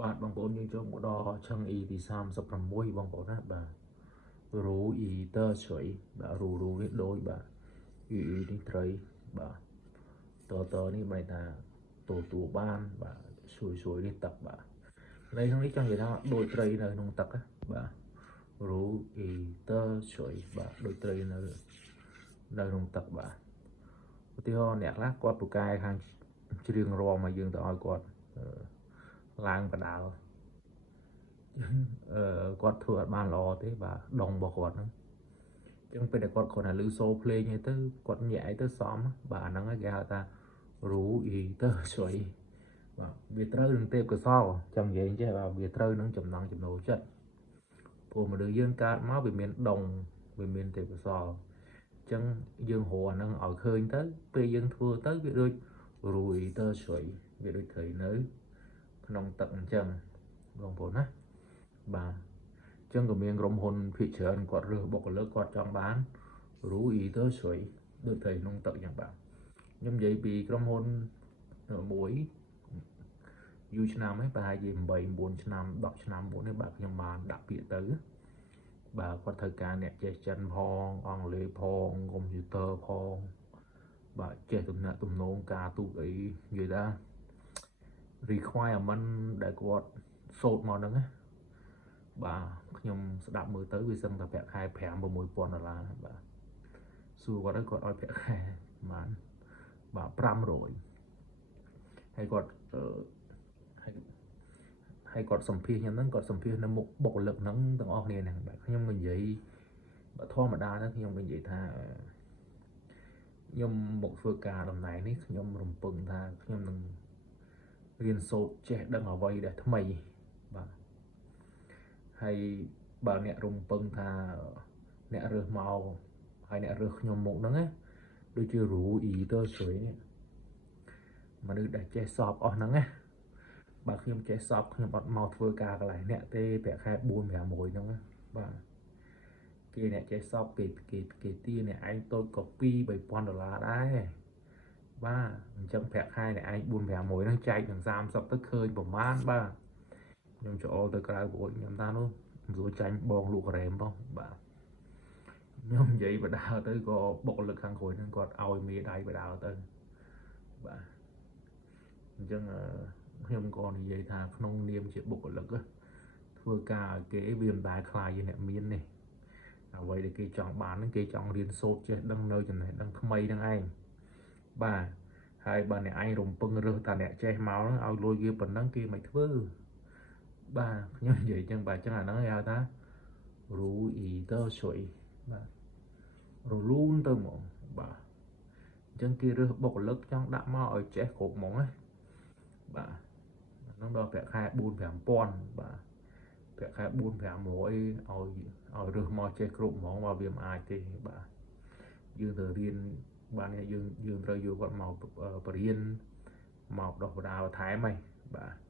បាទបងប្អូនយើងចូលមកដល់ឆឹង E ទី36បងប្អូនណាបាទរូ E តើជ្រៃបាទរូនេះដូចបាទ E នេះត្រីបាទតនេះបែរថាទូបានបាទជួយនេះទឹកបាទនៅក្នុងនេះចង់និយាយថាដូចត្រីនៅក្នុងទឹកបាទរូ E តើជ្រៃបាទដូចត្រីនៅក្នុងទឹកបាទឧទាហរណ៍អ្នកខ្លះគាត់ពូកែខាងច្រៀងរាំមកយើងទៅឲ្យគាត់ឡើងបដាល់គាត់ធ្វើអត់បានល្អទេបាទដងរបស់គាត់ហ្នឹងអញ្ចឹងពេលដែលគាត់គ្រាន់តែឮសូរភ្លេងទៅគាត់ញាក់អីទៅសមបាទអាហ្នឹងគេហៅថារូអ៊ីទៅស្រីបាទវាត្រូវនឹងទេពកោសលចង់និយាយចេះបាទវាត្រូវនឹងចំណង់ចំណូលចិត្តព្រោះមនុស្សយើងកើតមកវាមានដងវាមានទេពកោសលអញ្ចឹងយើងរកអាហ្នឹងឲ្យឃើញទៅពេលយើងធ្វើទៅវាដូចរូអ៊ីទៅស្រីវាដូចត្រីនៅក្នុងទឹកអញ្ចឹងបងប្អូនណាបាទអញ្ចឹងក៏មានក្រុមហ៊ុនភាគច្រើនគាត់រើសបុគ្គលិកគាត់ចង់បានរូអ៊ីទៅស្រីដូចត្រីក្នុងទឹកយ៉ាងបាទខ្ញុំនិយាយពីក្រុមហ៊ុនមួយយូរឆ្នាំហើយប្រហែលជា8 9ឆ្នាំ10ឆ្នាំមុននេះបាទខ្ញុំបានដាក់ពាក្យទៅបាទគាត់ត្រូវការអ្នកចេះចិនផងអង់គ្លេសផងកុំព្យូទ័រផងបាទចេះទំនាក់ទំនងការទូតអីនិយាយថា requirement ដែលគាត់សូត្រមកហ្នឹងណាបាទខ្ញុំស្ដាប់មើលទៅវាសឹងតែប្រាក់ខែ$5,000-6,000បាទសួរគាត់ឲ្យប្រាក់ខែប្រហែលបាទ500ហើយគាត់សម្ភាសខ្ញុំហ្នឹងគាត់សម្ភាសនៅមុខបុគ្គលិកហ្នឹងទាំងអស់គ្នាហ្នឹងបាទខ្ញុំនិយាយបាទធម្មតាហ្នឹងខ្ញុំនិយាយថាខ្ញុំមកធ្វើការតំណែងនេះខ្ញុំរំពឹងថាខ្ញុំនឹងរៀនសូត្រចេះដឹងអ្វីដែលថ្មីបាទហើយបើអ្នករំពឹងថាអ្នករើសមកហើយអ្នករើសខ្ញុំមកហ្នឹងណាដូចជារូអ៊ីទៅស្រីនេះមនុស្សដែលចេះសពអស់ហ្នឹងណាបើខ្ញុំចេះសពខ្ញុំអត់មកធ្វើការកន្លែងអ្នកទេប្រាក់ខែ4-500ហ្នឹងណាបាទគេអ្នកចេះសពគេទាអ្នកឯងតូចក៏$2-3,000ដែរបាទអញ្ចឹងប្រាក់ខែអ្នកឯង4-500ហ្នឹងចែកនឹង30ទៅឃើញប្រមាណបាទខ្ញុំចូលទៅក្រៅប្រួយខ្ញុំថានោះមិនស្រួលចាញ់បងលក់ការ៉េមផងបាទខ្ញុំនិយាយបដាទៅក៏បុគ្គលិកខាងក្រោយហ្នឹងគាត់ឲ្យមេដៃបដាទៅបាទអញ្ចឹងខ្ញុំក៏និយាយថាក្នុងនាមជាបុគ្គលិកធ្វើការឲ្យគេវាមិនដែលខ្លាចជាអ្នកមានទេអ្វីដែលគេចង់បានហ្នឹងគេចង់រៀនសូត្រចេះដឹងនៅចំណេះដឹងថ្មីហ្នឹងឯងបាទហើយបើអ្នកឯងរំពឹងរើសតាអ្នកចេះមកហ្នឹងឲ្យលុយគេប៉ុណ្ណឹងគេមិនធ្វើបាទខ្ញុំនិយាយចឹងបាទចឹងអាហ្នឹងគេហៅថារូអ៊ីទៅស្រីបាទរលូនទៅហ្មងបាទអញ្ចឹងគេរើសបុគ្គលិកចង់ដាក់មកឲ្យចេះគ្រប់ហ្មងណាបាទហ្នឹងដល់ប្រាក់ខែ4-5,000បាទប្រាក់ខែ4-500ឲ្យរើសមកចេះគ្រប់ហ្មងបើវាមិនអាចទេបាទយើងទៅរៀនបានយើងត្រូវយកគាត់មកបរៀនមកដោះបដាបន្ថែមហីបាទ